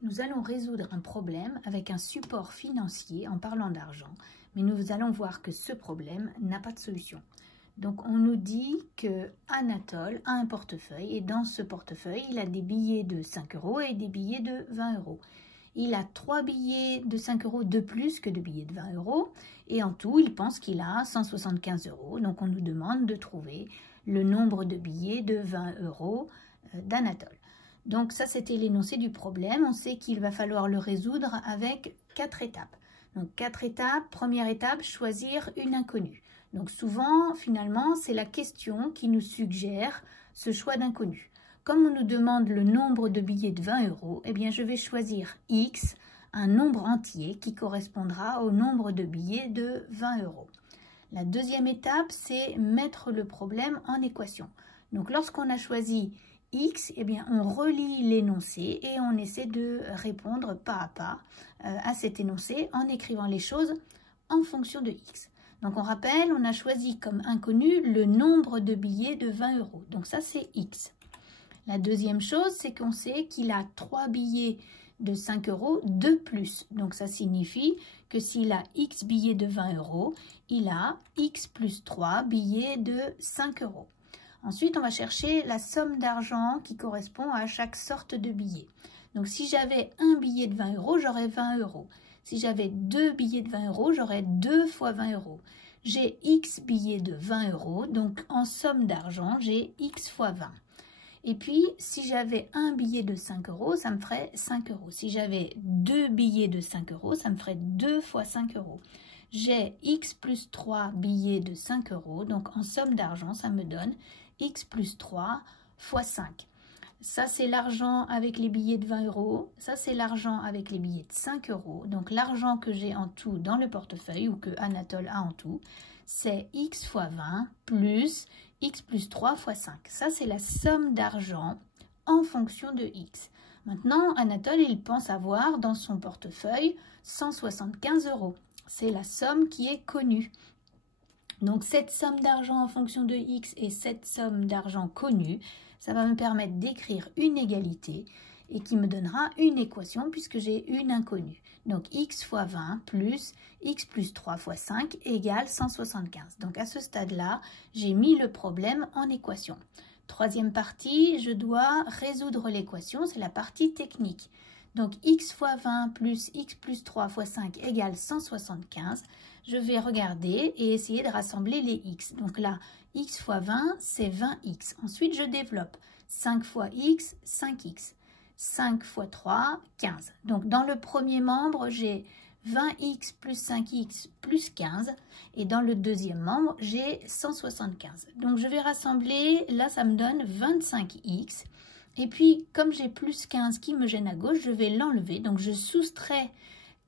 Nous allons résoudre un problème avec un support financier en parlant d'argent, mais nous allons voir que ce problème n'a pas de solution. Donc on nous dit que Anatole a un portefeuille et dans ce portefeuille, il a des billets de 5 € et des billets de 20 €. Il a 3 billets de 5 € de plus que de billets de 20 € et en tout, il pense qu'il a 175 €. Donc on nous demande de trouver le nombre de billets de 20 € d'Anatole. Donc ça, c'était l'énoncé du problème. On sait qu'il va falloir le résoudre avec 4 étapes. Donc 4 étapes. Première étape, choisir une inconnue. Donc souvent, finalement, c'est la question qui nous suggère ce choix d'inconnu. Comme on nous demande le nombre de billets de 20 €, eh bien je vais choisir X, un nombre entier qui correspondra au nombre de billets de 20 €. La deuxième étape, c'est mettre le problème en équation. Donc lorsqu'on a choisi X, eh bien, on relit l'énoncé et on essaie de répondre pas à pas à cet énoncé en écrivant les choses en fonction de X. Donc on rappelle, on a choisi comme inconnu le nombre de billets de 20 €. Donc ça, c'est X. La deuxième chose, c'est qu'on sait qu'il a 3 billets de 5 € de plus. Donc ça signifie que s'il a X billets de 20 €, il a X plus 3 billets de 5 €. Ensuite, on va chercher la somme d'argent qui correspond à chaque sorte de billet. Donc, si j'avais un billet de 20 €, j'aurais 20 €. Si j'avais 2 billets de 20 €, j'aurais 2 fois 20 €. J'ai X billets de 20 €, donc en somme d'argent, j'ai X fois 20. Et puis, si j'avais un billet de 5 €, ça me ferait 5 €. Si j'avais 2 billets de 5 €, ça me ferait 2 fois 5 €. J'ai X plus 3 billets de 5 €, donc en somme d'argent, ça me donne X plus 3 fois 5. Ça, c'est l'argent avec les billets de 20 €. Ça, c'est l'argent avec les billets de 5 €. Donc, l'argent que j'ai en tout dans le portefeuille ou que Anatole a en tout, c'est X fois 20 plus X plus 3 fois 5. Ça, c'est la somme d'argent en fonction de X. Maintenant, Anatole, il pense avoir dans son portefeuille 175 €. C'est la somme qui est connue. Donc, cette somme d'argent en fonction de X et cette somme d'argent connue, ça va me permettre d'écrire une égalité et qui me donnera une équation puisque j'ai une inconnue. Donc, X fois 20 plus X plus 3 fois 5 égale 175. Donc, à ce stade-là, j'ai mis le problème en équation. Troisième partie, je dois résoudre l'équation, c'est la partie technique. Donc, X fois 20 plus X plus 3 fois 5 égale 175. Je vais regarder et essayer de rassembler les X. Donc là, X fois 20, c'est 20X. Ensuite, je développe 5 fois X, 5X. 5 fois 3, 15. Donc, dans le premier membre, j'ai 20X plus 5X plus 15. Et dans le deuxième membre, j'ai 175. Donc, je vais rassembler. Là, ça me donne 25X. Et puis, comme j'ai plus 15 qui me gêne à gauche, je vais l'enlever. Donc, je soustrais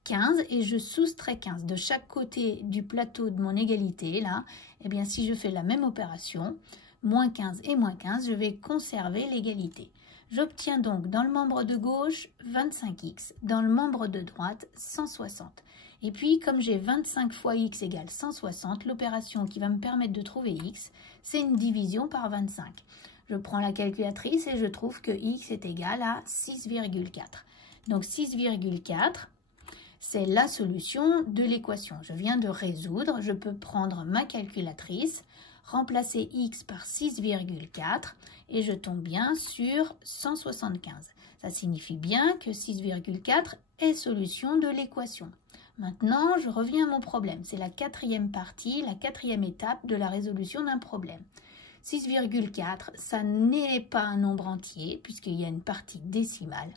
15 et je soustrais 15 de chaque côté du plateau de mon égalité. Là, eh bien, si je fais la même opération, moins 15 et moins 15, je vais conserver l'égalité. J'obtiens donc dans le membre de gauche 25X, dans le membre de droite 160. Et puis, comme j'ai 25 fois X égale 160, l'opération qui va me permettre de trouver X, c'est une division par 25. Je prends la calculatrice et je trouve que X est égal à 6,4. Donc 6,4, c'est la solution de l'équation. Je viens de résoudre, je peux prendre ma calculatrice, remplacer X par 6,4 et je tombe bien sur 175. Ça signifie bien que 6,4 est solution de l'équation. Maintenant, je reviens à mon problème. C'est la quatrième partie, la quatrième étape de la résolution d'un problème. 6,4, ça n'est pas un nombre entier puisqu'il y a une partie décimale.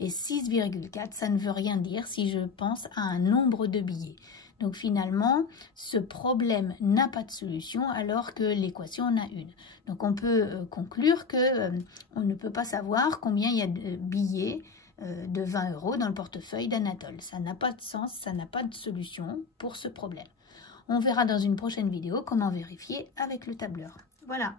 Et 6,4, ça ne veut rien dire si je pense à un nombre de billets. Donc finalement, ce problème n'a pas de solution alors que l'équation en a une. Donc on peut conclure qu'on ne peut pas savoir combien il y a de billets de 20 € dans le portefeuille d'Anatole. Ça n'a pas de sens, ça n'a pas de solution pour ce problème. On verra dans une prochaine vidéo comment vérifier avec le tableur. Voilà.